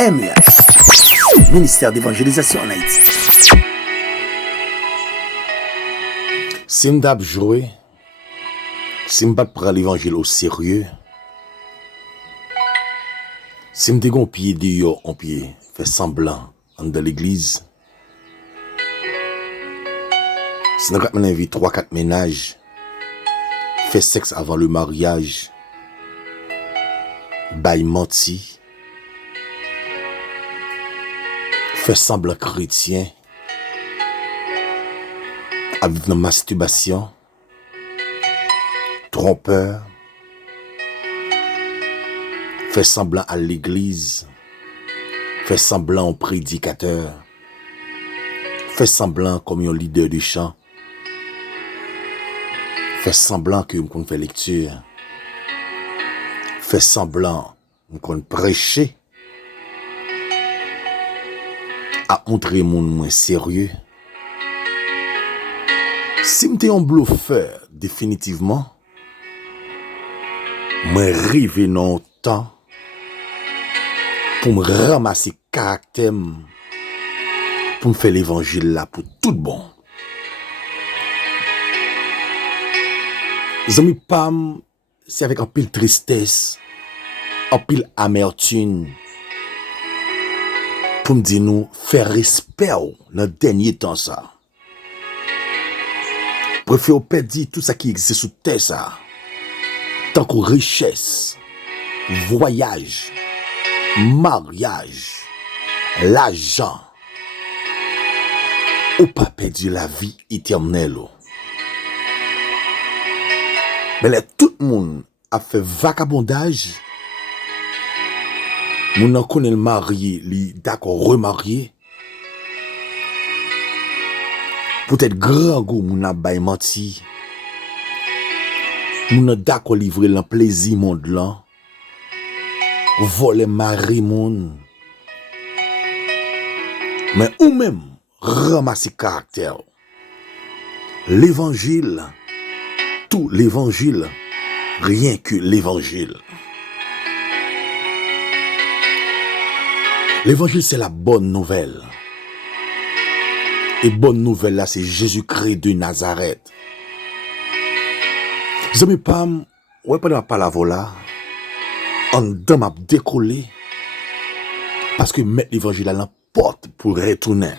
MEH, Ministère d'évangélisation en Haïti. Si m'dap joué, si m'pas prend l'évangile au sérieux, si m'te gon pied dehors en pied, fait semblant dans l'église, si nous avons invité 3-4 ménages, fait sexe avant le mariage, bail menti, fait semblant chrétien, avec une masturbation, trompeur, fait semblant à l'église, fait semblant au prédicateur, fait semblant comme un leader de chant, fait semblant que je fait lecture, fait semblant que je prêcher, à montrer mon moins sérieux. Si m'te un bluffeur, définitivement, moi rive dans temps pour me ramasser caractère, pour me faire l'évangile là pour tout bon. Zami pam, c'est avec un pile tristesse, un pile amertume, pour me dire nous faire respect dans le dernier temps ça. Préfère perdre tout ça qui existe sous terre ça. Tant que richesse, voyage, mariage, l'argent, ou pas perdu la vie éternelle. Mais là, tout le monde a fait vagabondage. Moun connaît le marié, li d'accord remarié. Peut-être grand goût moun a bay menti. Moun a d'accord livrer le plaisir monde là. Voler mari moun. Mais ou même ramasser caractère. L'évangile, tout l'évangile, rien que l'évangile. L'évangile c'est la bonne nouvelle. Et bonne nouvelle là, c'est Jésus-Christ de Nazareth. Zami pam, ouais pendant pas la vola, en dedans m'a décollé, parce que mettre l'évangile à la porte pour retourner.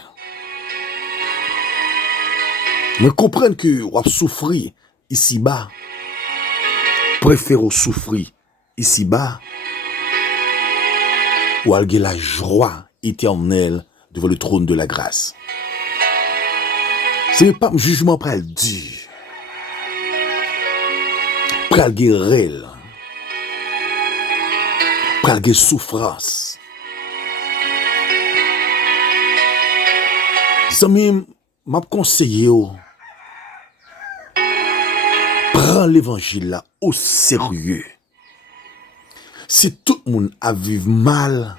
Mais comprendre que on souffrir ici-bas, préfère souffrir ici-bas, ou alger la joie éternelle devant le trône de la grâce. Ce n'est pas un jugement pral dur, pral guerre, pral guerre souffrance. Zami m'a conseillé prends l'évangile là au sérieux. Si tout le monde a vivre mal,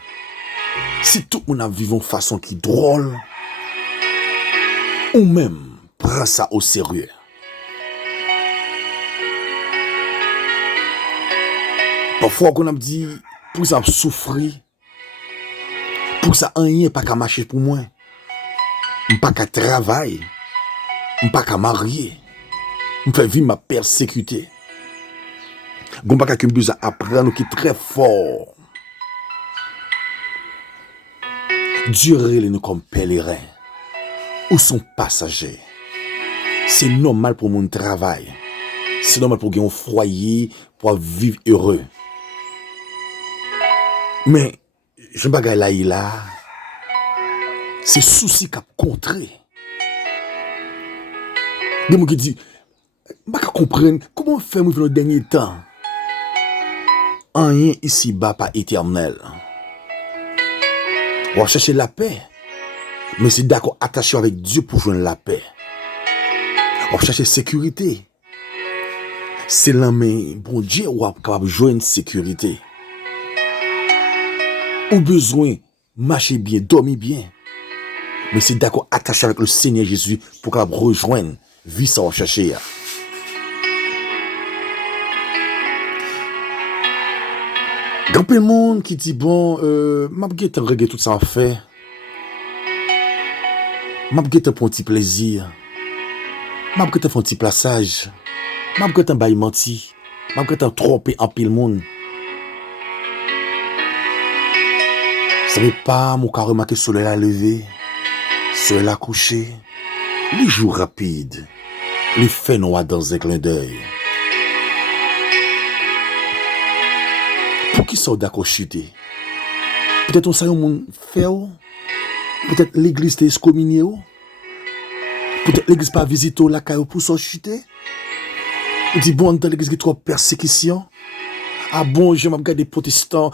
si tout le monde a vivre en façon qui drôle, ou même prends ça au sérieux. Parfois qu'on a dit pour ça souffrir, pour ça rien pas qu'à marcher pour moi, pas qu'à travailler, pas qu'à marier, me faire vivre ma persécuté. Gon pas qu'à besoin apprendre qui est très fort. Durer nous comme pèlerins ou sont passagers. C'est normal pour mon travail. C'est normal pour gagner un foyer, pour vivre heureux. Mais, je ne sais pas là, c'est souci qu'a contré. Des gens qui disent, je ne sais pas comprendre comment faire dans le dernier temps. Rien ici-bas pas éternel. On va chercher la paix. Mais c'est d'accord attaché avec Dieu pour joindre la paix. On va chercher sécurité. C'est la main, bon Dieu, on va capable joindre sécurité. Ou besoin marcher bien, dormir bien. Mais c'est d'accord attaché avec le Seigneur Jésus pour capable rejoindre vie ça on chercher. Grand peu de monde qui dit bon, m'a gete reggae tout ça en fait. M'a gete pour un petit plaisir. M'a gete pour un petit plaçage. M'a gete bay menti. M'a gete tromper en pile monde. Ce n'est pas mon cas remarqué soleil a levé, soleil a couché, les jours rapides, les faits noirs dans un clin d'œil. Pour qui sont d'accord chuter? Peut-être on sait un monde fait, peut-être l'église est excommuniée, peut-être l'église pas visité la caille pour s'en chuter. On dit bon, dans l'église il y a trop de persécution. Ah bon, je m'ai des protestants,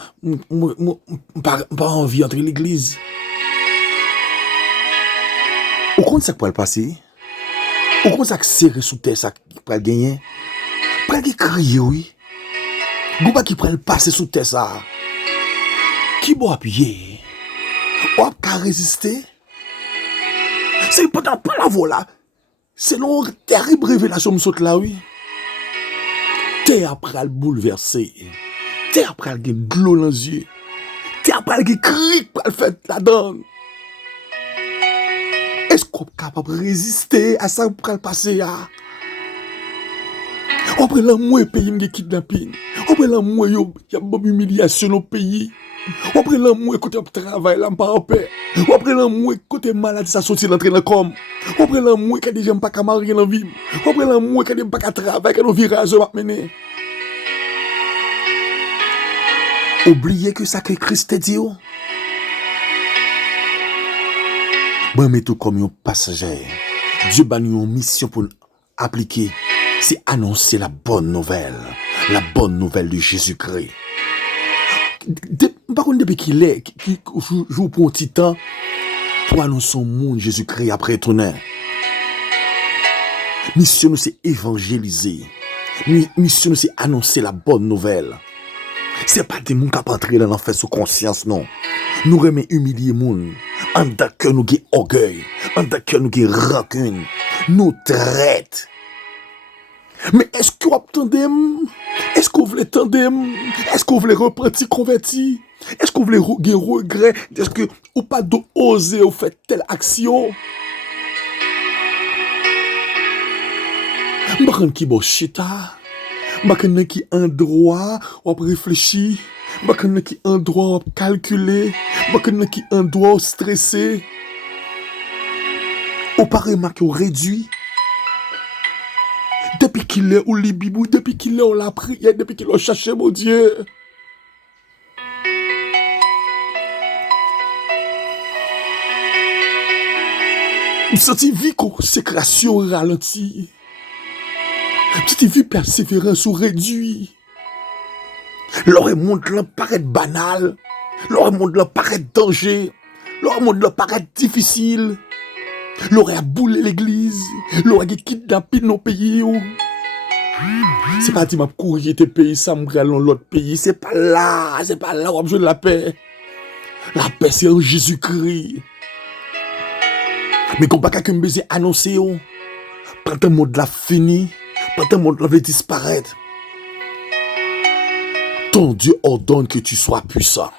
pas envie d'entrer l'église. Au compte ça qui peut le passer? Au compte ça qui serré sous terre, ça qui peut le gagner? Pas de crier, oui. Gouba qui peut le passer sous terre, ça. Qui doit appuyer? Ou qu'à résister? C'est pendant pas la voie là. C'est une terrible révélation, me saute là, oui. T'es après le bouleverser. T'es après le de l'eau dans les yeux. T'es après le cri pour le faire la donne. Est-ce qu'on est capable de résister à ça pour le passer? Après l'amour, pays me kidnapping. Après l'amour, il y a une humiliation au pays. Après l'amour, côté travail, là, pas en paix. Après l'amour, côté maladie, ça sortit l'entrée dans le com. Après l'amour, quand des gens pas qu'à marier dans la vie. Après l'amour, quand des gens pas qu'à travailler, quand nos virages vont mener. Oubliez que ça que Christ te dit. Bon, mais tout comme un passager, Dieu a nous une mission pour appliquer. C'est annoncer la bonne nouvelle de Jésus-Christ. Par contre, depuis qu'il est, qui joue pour un petit temps, pour annoncer au monde Jésus-Christ après tourner. Mission nous c'est évangéliser. Mission nous c'est annoncer la bonne nouvelle. C'est pas des gens qui entrer dans l'enfer sous conscience, non. Nous remet humilier moun. En d'accord nous avons orgueil. En d'accord nous avons rancune. Nous traite. Mais est-ce que vous attendez? Est-ce que vous voulez attendre? Est-ce que vous voulez repentir, convertir? Est-ce que vous voulez regret? Est-ce que vous pas d'oser ou faire telle action? Je ne sais qui est chita. Je ne sais qui est un droit ou réfléchir. Je ne sais qui est un droit ou calculer. Je ne sais qui est un droit ou stresser. Ou pas remarquer ou réduit. Depuis qu'il est ou les bibou, depuis qu'il est ou la prière, depuis qu'il a cherché mon Dieu. Cette vie consécration ralentie. Cette vie persévérance ou réduit. Le monde là paraît banal. Le monde là paraît danger. Le monde là paraît difficile. L'aurait boulé l'église, l'aurait kidnappé nos pays. C'est pas dit m'a courir tes pays, ça me dans l'autre pays. C'est pas là où on a besoin de la paix. La paix c'est en Jésus-Christ. Mais qu'on pas qu'un baiser annoncé, quand un monde là fini, quand un monde là va disparaître. Ton Dieu ordonne que tu sois puissant.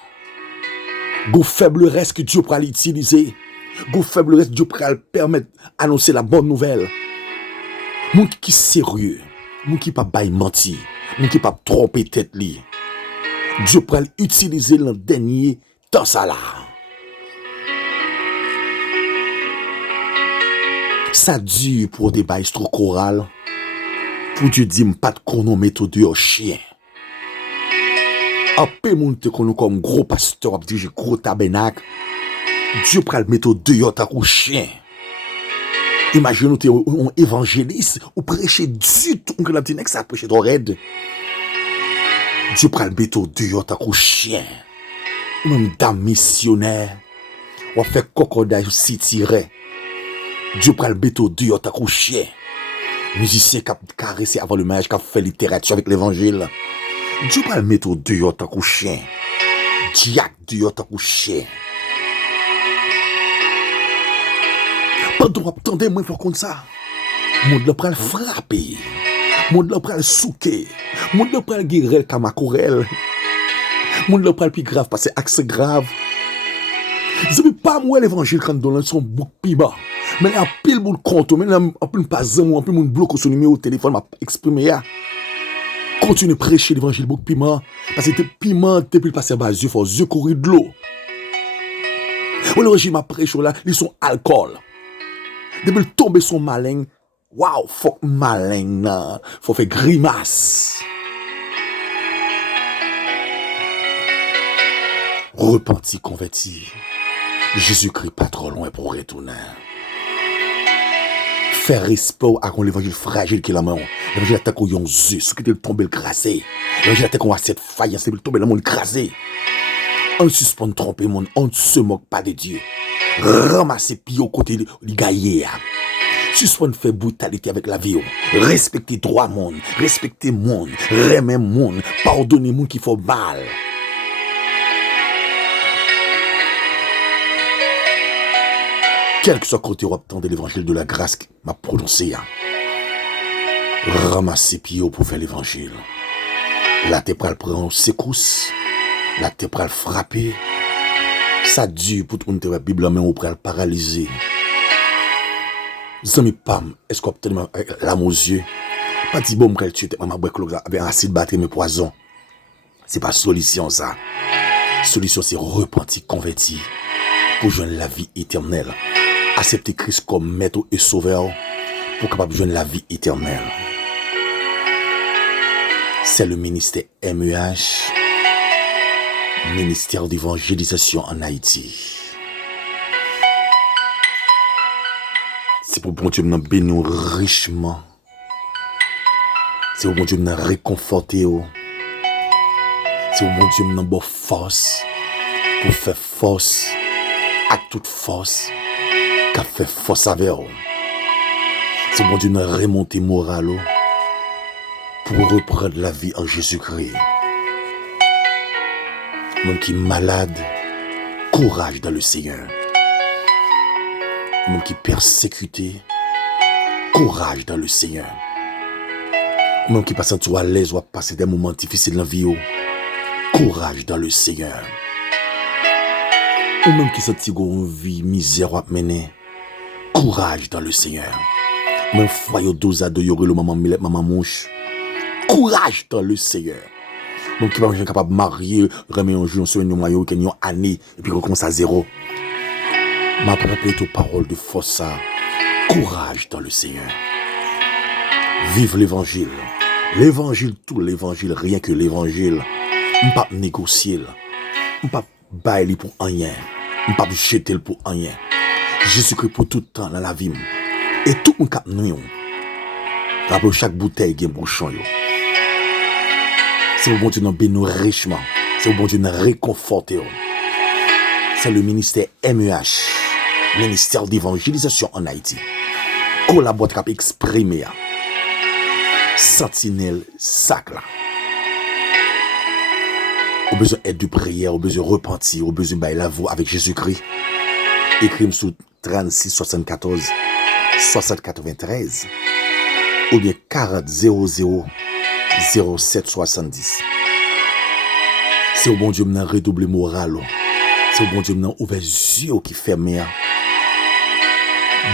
Go faible reste que Dieu pourra l'utiliser. Go faible reste Dieu pourra le permettre d'annoncer la bonne nouvelle. Moun qui sérieux, moun qui pas bail menti, moun qui pas tromper tête li. Dieu pourra l'utiliser le dernier temps ça là. Ça dure pour des bails trop choral. Pour Dieu dire pas de konon méthode de chien. Après moun te konon comme gros pasteur ap dirige gros tabernacle. Dieu prend le méthode de yota ou chien. Imagine tu es un évangéliste ou prêcher du tout que la petite ça prêcher trop raide. Dieu prend le méthode de yota ou chien. Même dame missionnaire ou fait cocodage ou si tiré. Dieu prend le méthode de yota ou chien. Musicien qui a caressé avant le mariage qui a fait littérature avec l'évangile. Dieu prend le méthode de yota ou chien. Diac de yota ou chien. Pendant attendez moi pour comme ça. Monde là pral frapper. Monde là pral souquer. Monde là pral guérir kamakorel. Moun le pral plus grave parce que accès grave. Je ne pas moi l'évangile quand dans son bouc piment. Mais en pile boule compte, mais en pile pas zam ou en pile moun bloque son numéro de téléphone m'a exprimé ya. Continue prêcher l'évangile bouc piment parce que piment depuis passer bas yeux faut yeux courir de l'eau. Ou l'évangile m'a prêché là, ils sont alcool. Depuis tomber son malin, waouh, faut malin nan, faut faire grimace. Repenti, converti. Jésus-Christ pas trop loin pour retourner. Faire respect à l'évangile fragile qui est la main. L'évangile attaque au yon yeux, ce qui te tombe le crasé. L'évangile attaque à cette faïence, c'est tomber le monde crasé. On suspend tromper monde, on ne se moque pas de Dieu. Ramasser pied au côté du gaillé. Suspend faire brutalité avec la vie. Respecter droit monde, respecter monde, remettre monde, pardonner monde qui faut mal. Quel que soit côté ou attendre l'évangile de la grâce qui m'a prononcé. Ramasser pied pour faire l'évangile. Là, t'es prêt à prendre secousse. Là, t'es prêt à frapper. Ça dure pour tout le monde, la Bible en main, ou prêt à paralyser. Zami pam, est-ce qu'on peut tenir l'âme aux yeux? Pas dit bon, qu'elle tue, maman boit avec un acide batterie, mais poison. C'est pas solution, ça. Solution, c'est repentir, convertir, pour joindre la vie éternelle. Accepter Christ comme maître et sauveur, pour capable de joindre la vie éternelle. C'est le ministère MEH, ministère d'évangélisation en Haïti. C'est pour bon Dieu nous bénir richement. C'est pour bon Dieu nous réconforter. C'est pour bon Dieu nous donner force pour faire force à toute force qu'a fait force avec vous. C'est pour bon Dieu nous remonter moral pour reprendre la vie en Jésus-Christ. Même qui est malade, courage dans le Seigneur. Même qui est persécuté, courage dans le Seigneur. Même qui passe à l'aise ou à passer des moments difficiles dans la vie, courage dans le Seigneur. Ou même qui sent une vie misère à mener, courage dans le Seigneur. Même foyer dos à dos, y aurait le maman millet, maman mouche, courage dans le Seigneur. Donc, qui va être capable de marier, remettre un jour, sur une maillot, une année, et puis recommencer à zéro. Ma propre parole de force, courage dans le Seigneur. Vive l'évangile. L'évangile, tout l'évangile, rien que l'évangile. On ne peut pas négocier. On ne peut pas bailler pour rien. On ne peut pas jeter pour rien. Jésus-Christ pour tout le temps dans la vie. Et tout le monde nous. Après chaque bouteille, il y a un bouchon. C'est au bon Dieu nous bénir richement. C'est au bon Dieu nous réconforter. C'est le ministère MEH, ministère d'évangélisation en Haïti. Collaborateur exprimé. Sentinelle sac là. Au besoin d'aide de prière, au besoin de repentir, au besoin de la voix avec Jésus-Christ. Écris sous 36 74 60 93 ou bien 40 00 07 70. C'est au bon Dieu maintenant redoubler moral. C'est au bon Dieu maintenant ouvert les yeux qui ferment.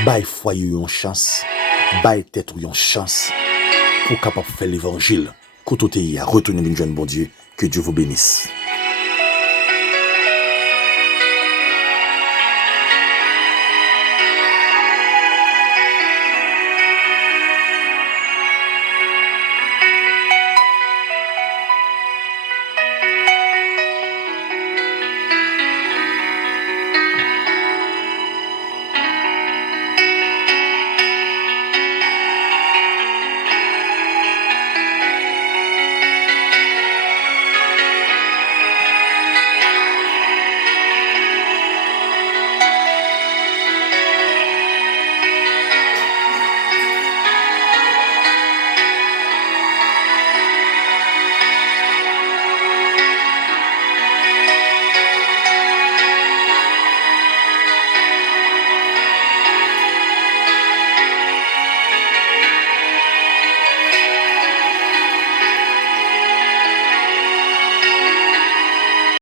Bail foyer une chance, bail tête une chance pour capable faire l'évangile. Côté à retourner une jeune bon Dieu, que Dieu vous bénisse.